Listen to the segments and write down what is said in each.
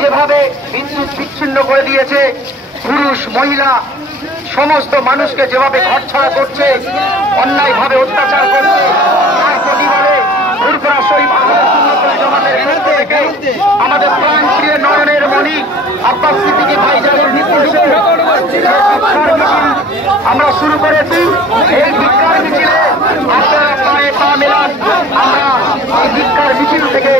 যেভাবে বিদ্যুৎ বিচ্ছিন্ন করে দিয়েছে, পুরুষ মহিলা সমস্ত মানুষকে যেভাবে ঘরছাড়া করছে, অন্যায়ভাবে অত্যাচার করছে, তার প্রতিবাদে ফুরফুরা শরীফ জামাতের পক্ষ থেকে আমাদের প্রাণপ্রিয় নয়নের মণি আব্বাস সিদ্দিকী ভাইজানের নির্দেশে আমরা শুরু করেছি। এই ভিক্ষার মিছিলে আপনারা পায়ে পা মেলান। আমরা এই ভিক্ষার মিছিল থেকে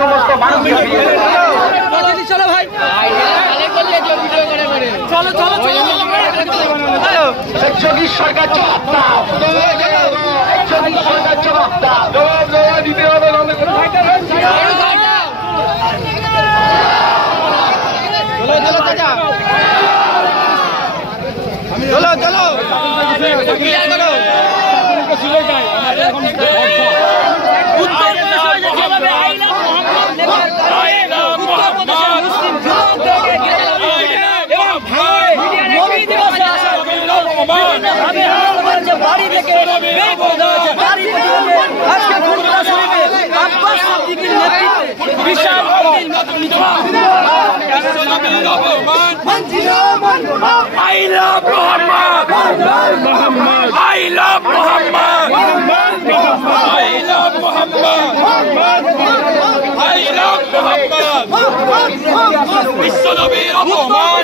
সমস্ত মানুষকে যোগী সরকার জবাব দাও, যোগী সরকার জবাব দাও, দিতে হবে। চলো চলো বাড়ি থেকে বিশাল I love Muhammad. I love Muhammad. I love Muhammad. I love Muhammad. Bismillah.